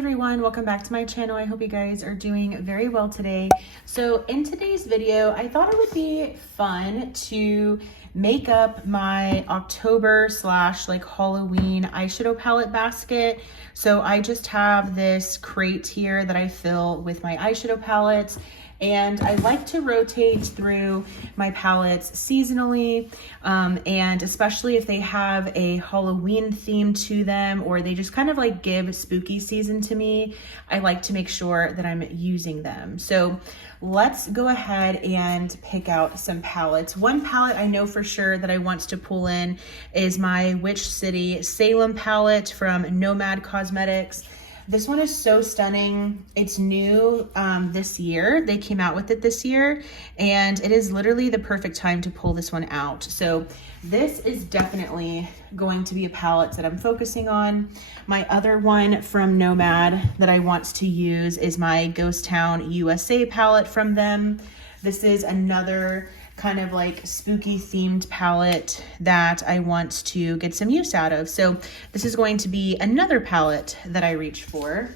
everyone, welcome back to my channel. I hope you guys are doing very well today. So in today's video, I thought it would be fun to make up my October / Halloween eyeshadow palette basket. So I just have this crate here that I fill with my eyeshadow palettes, and I like to rotate through my palettes seasonally, and especially if they have a Halloween theme to them or they just kind of like give spooky season to me, I like to make sure that I'm using them. So let's go ahead and pick out some palettes. One palette I know for sure that I want to pull in is my Witch City Salem palette from Nomad Cosmetics. This one is so stunning. It's new this year. They came out with it this year, and it is literally the perfect time to pull this one out. So this is definitely going to be a palette that I'm focusing on. My other one from Nomad that I want to use is my Ghost Town USA palette from them. This is another kind of like spooky themed palette that I want to get some use out of. So this is going to be another palette that I reach for.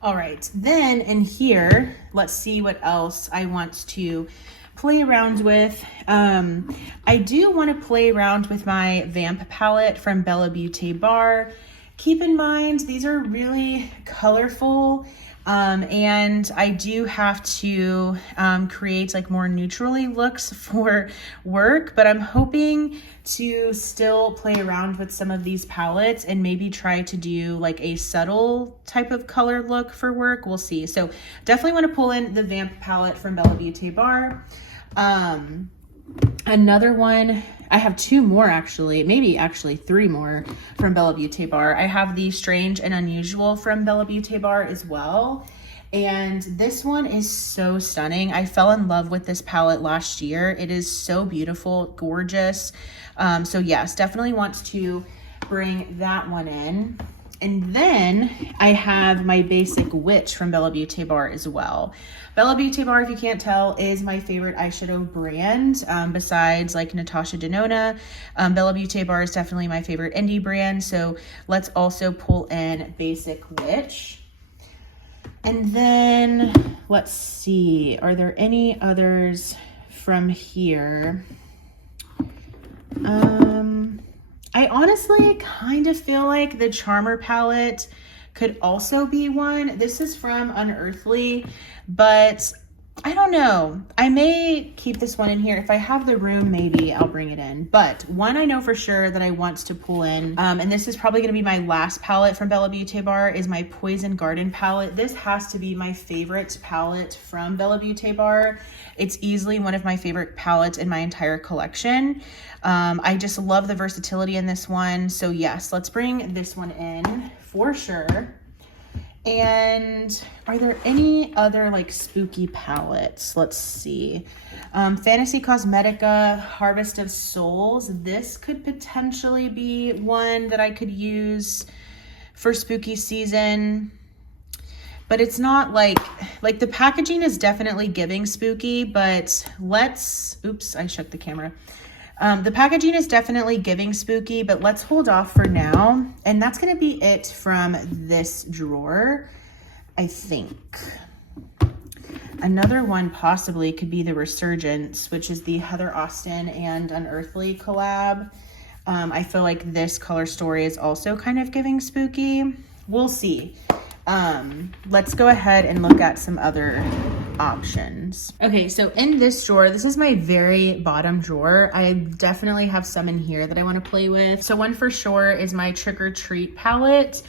All right, then in here, let's see what else I want to play around with. I do want to play around with my Vamp palette from Bella Beauty Bar. Keep in mind, these are really colorful. And I do have to create like more neutrally looks for work, but I'm hoping to still play around with some of these palettes and maybe try to do like a subtle type of color look for work. We'll see. So definitely want to pull in the Vamp palette from Bella Beauty Bar. Another one, I have two more actually, maybe actually three more from Bella Beauty Bar. I have the Strange and Unusual from Bella Beauty Bar as well. And this one is so stunning. I fell in love with this palette last year. It is so beautiful, gorgeous. So yes, definitely want to bring that one in. And then I have my Basic Witch from Bella Beauty Bar as well. Bella Beauty Bar, if you can't tell, is my favorite eyeshadow brand besides like Natasha Denona. Bella Beauty Bar is definitely my favorite indie brand. So let's also pull in Basic Witch. And then let's see, are there any others from here? I honestly kind of feel like the Charmer palette could also be one. This is from Unearthly, but I don't know. I may keep this one in here. If I have the room, maybe I'll bring it in. But one I know for sure that I want to pull in, and this is probably going to be my last palette from Bella Beauty Bar, is my Poison Garden palette. This has to be my favorite palette from Bella Beauty Bar. It's easily one of my favorite palettes in my entire collection. I just love the versatility in this one. So yes, let's bring this one in for sure. And are there any other like spooky palettes? Let's see. Fantasy Cosmetica Harvest of Souls. This could potentially be one that I could use for spooky season. But it's not like the packaging is definitely giving spooky, but oops, I shook the camera. The packaging is definitely giving spooky, but let's hold off for now. And that's going to be it from this drawer, I think. Another one possibly could be the Resurgence, which is the Heather Austin and Unearthly collab. I feel like this color story is also kind of giving spooky. We'll see. Let's go ahead and look at some other options. Okay, so in this drawer, this is my very bottom drawer. I definitely have some in here that I want to play with. So one for sure is my Trick or Treat palette.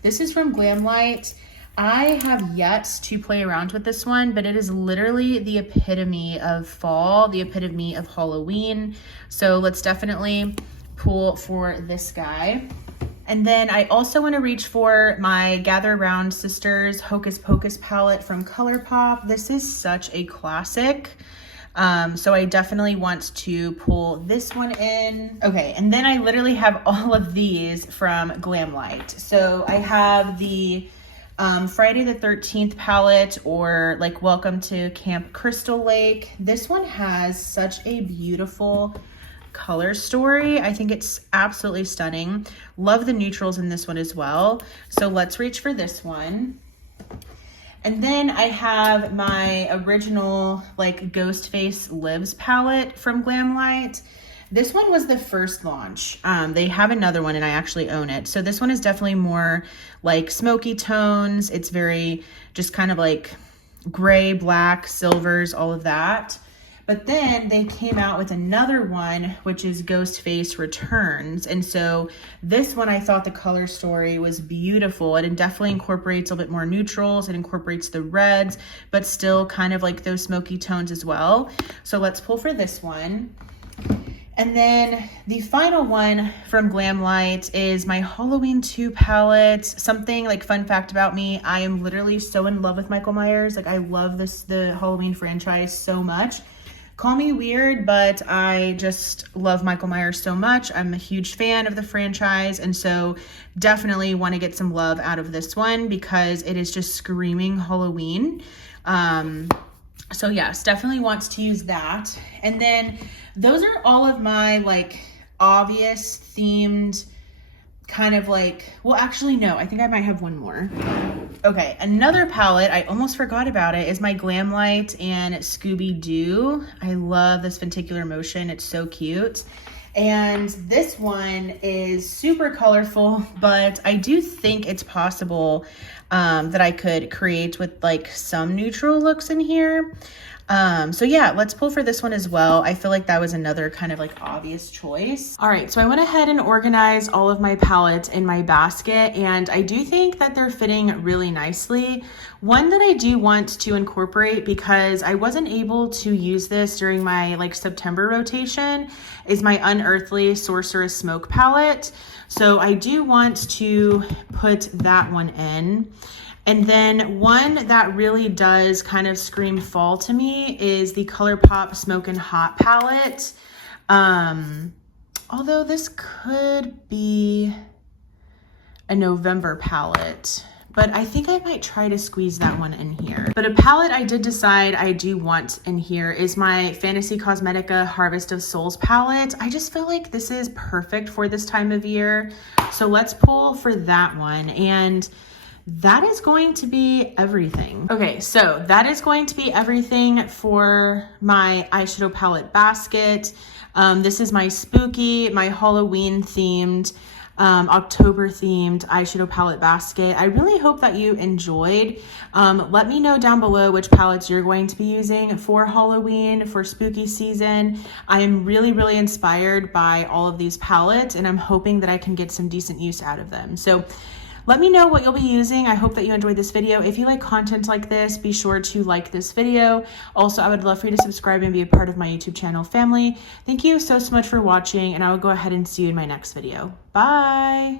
This is from Glamlight. I have yet to play around with this one, but it is literally the epitome of fall, the epitome of Halloween. So let's definitely pull for this guy. And then I also want to reach for my Gather Round Sisters Hocus Pocus palette from ColourPop. This is such a classic. So I definitely want to pull this one in. Okay, and then I literally have all of these from Glamlight. So I have the Friday the 13th palette, or like Welcome to Camp Crystal Lake. This one has such a beautiful Color Story. I think it's absolutely stunning. Love the neutrals in this one as well. So let's reach for this one. And then I have my original like Ghostface Lives palette from Glamlite. This one was the first launch. They have another one and I actually own it. So this one is definitely more like smoky tones. It's very just kind of like gray, black, silvers, all of that. But then they came out with another one, which is Ghostface Returns. And so this one, I thought the color story was beautiful. It definitely incorporates a little bit more neutrals. It incorporates the reds, but still kind of like those smoky tones as well. So let's pull for this one. And then the final one from Glamlite is my Halloween 2 palette. Something like fun fact about me, I am literally so in love with Michael Myers. Like I love the Halloween franchise so much. Call me weird, but I just love Michael Myers so much. I'm a huge fan of the franchise, and so definitely want to get some love out of this one because it is just screaming Halloween. So yes, definitely wants to use that. And then those are all of my like obvious themed kind of like, well, actually, no, I think I might have one more. Okay, another palette, I almost forgot about it, is my Glamlite and Scooby-Doo. I love this Venticular Motion. It's so cute. And this one is super colorful, but I do think it's possible that I could create with like some neutral looks in here. So yeah, let's pull for this one as well. I feel like that was another kind of like obvious choice. All right, so I went ahead and organized all of my palettes in my basket, and I do think that they're fitting really nicely. One that I do want to incorporate because I wasn't able to use this during my like September rotation is my Unearthly Sorceress Smoke palette. So I do want to put that one in. And then one that really does kind of scream fall to me is the ColourPop Smokin' Hot palette. Although this could be a November palette, but I think I might try to squeeze that one in here. But a palette I did decide I do want in here is my Fantasy Cosmetica Harvest of Souls palette. I just feel like this is perfect for this time of year. So let's pull for that one. And that is going to be everything. Okay, so that is going to be everything for my eyeshadow palette basket. This is my spooky, my Halloween themed, October themed eyeshadow palette basket. I really hope that you enjoyed. Let me know down below which palettes you're going to be using for Halloween, for spooky season. I am really, really inspired by all of these palettes, and I'm hoping that I can get some decent use out of them. So let me know what you'll be using. I hope that you enjoyed this video. If you like content like this, be sure to like this video. Also, I would love for you to subscribe and be a part of my YouTube channel family. Thank you so much for watching, and I will go ahead and see you in my next video. Bye!